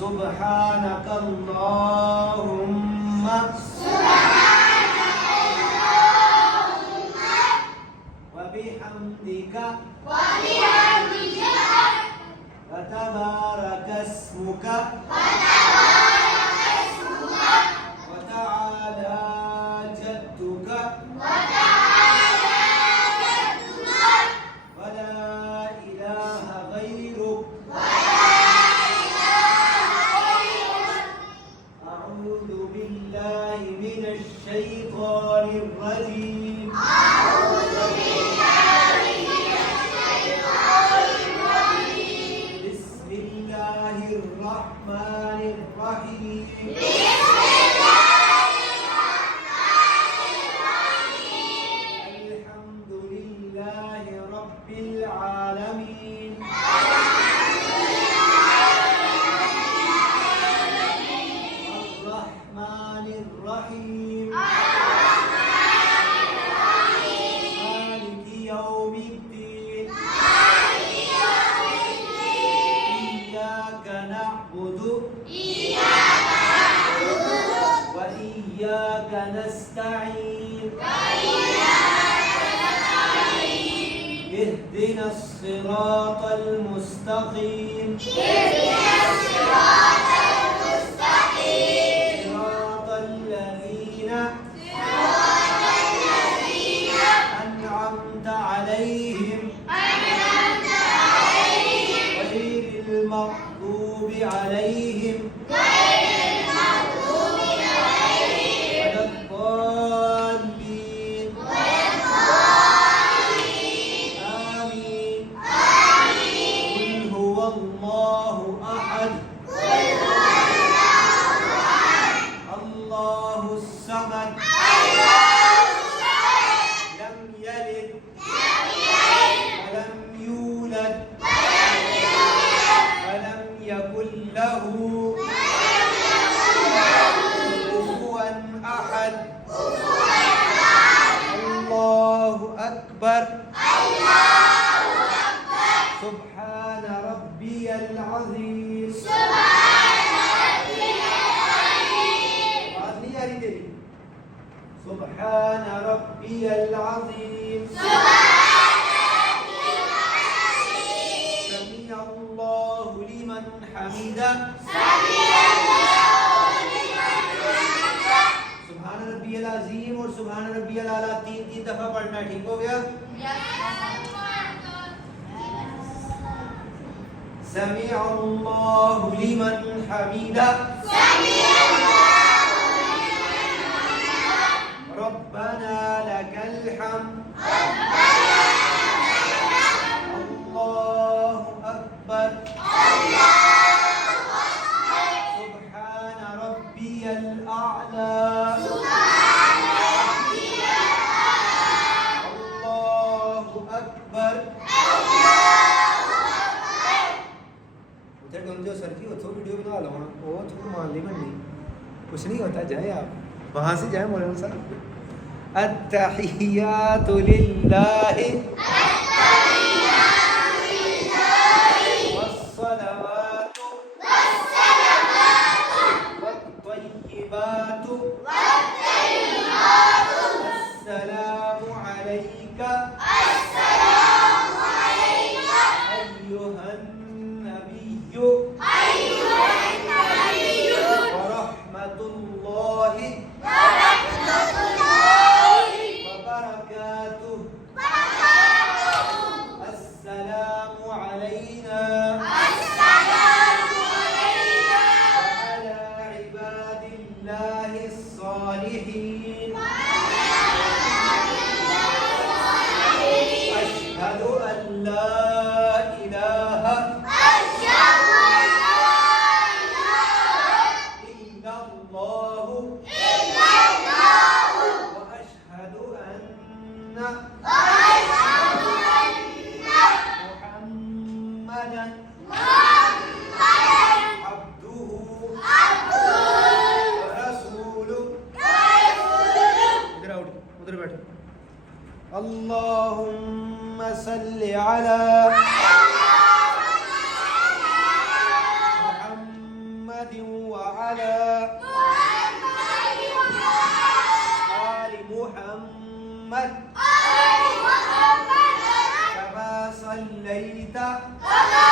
سبحانك اللهم وبحمدك وتبارك اسمك وتعالى جدك ولا إله غيرك أعوذ بالله من الشيطان الرجيم بسم الله الرحمن الرحيم الحمد لله رب العالمين الرحمن الرحيم مالك يوم الدين إياك نعبد وإياك نستعين اهدنا الصراط المستقيم صراط الذين أنعمت عليهم غير المغضوب عليهم ولا الضالين آمين قل هو الله أحد الله الصمد لم يلد ولم يولد ولم يكن له كفوا أحد الله أكبر سبحان ربي العظيم बात नहीं आ रही तेरी سبحان ربي العظيم سمع الله لمن حمده سبحان ربي العظيم और سبحان ربي العला तीन दफा पढ़ना ठीक हो गया سمع الله لمن حمده ربنا لك الحمد الله أكبر سبحان ربي الأعلى الله أكبر उधर तुम जो सर की वो वीडियो बना लो वो थोड़ा मान ली बननी कुछ नहीं होता जाए आप वहाँ से जाए मौलाना साहब अत्तहियातु लिल्लाहि वस्सलावातु वत्तय्यिबातु अस्सलामु अलैका अय्युहन नबिय्यु वरहमतुल्लाहि وبركاته السلام علينا وعلى عباد الله الصالحين أشهد أن لا إله إلا الله وأشهد أن محمدا عبده ورسوله उधर बैठो اللهم صل على محمد मुहम्मद कमा सल्लैत अला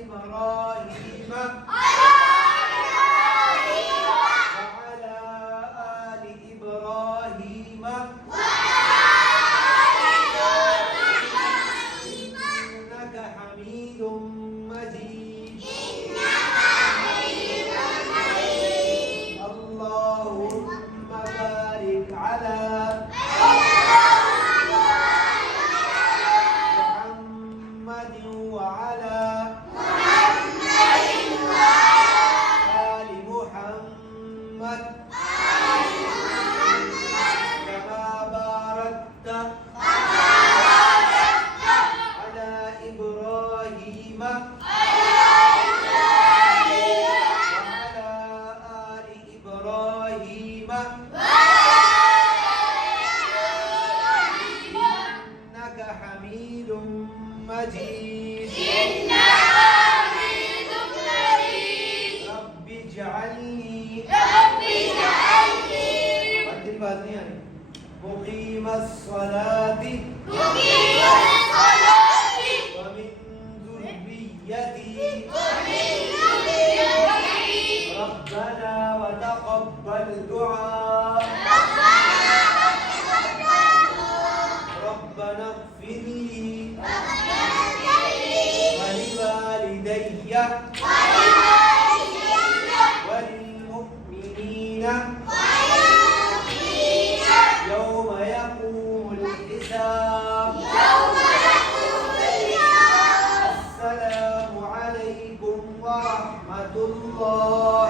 इब्राहीम वअला आलि इब्राहीम इन्नका हमीदुम मजीद اللهم بارك على محمد وعلى آل محمد كما باركت على إبراهيم وعلى آل إبراهيم إنك حميد مجيد رب اجعلني بدل बात नहीं आनी मुकीम الصلاة ومن ذريتي ربنا وتقبل دعاء ربنا اغفر لي ولوالدي وللمؤمنين يوم يقوم الحساب السلام عليكم ورحمة الله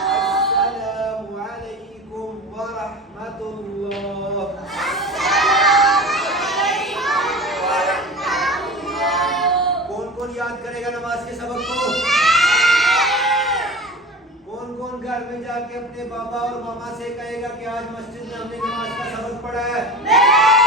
السلام عليكم ورحمة الله कौन कौन याद करेगा नमाज के सबक को कौन कौन घर में जाके अपने पापा और मामा से कहेगा कि आज मस्जिद में हमने नमाज का सबक पढ़ा है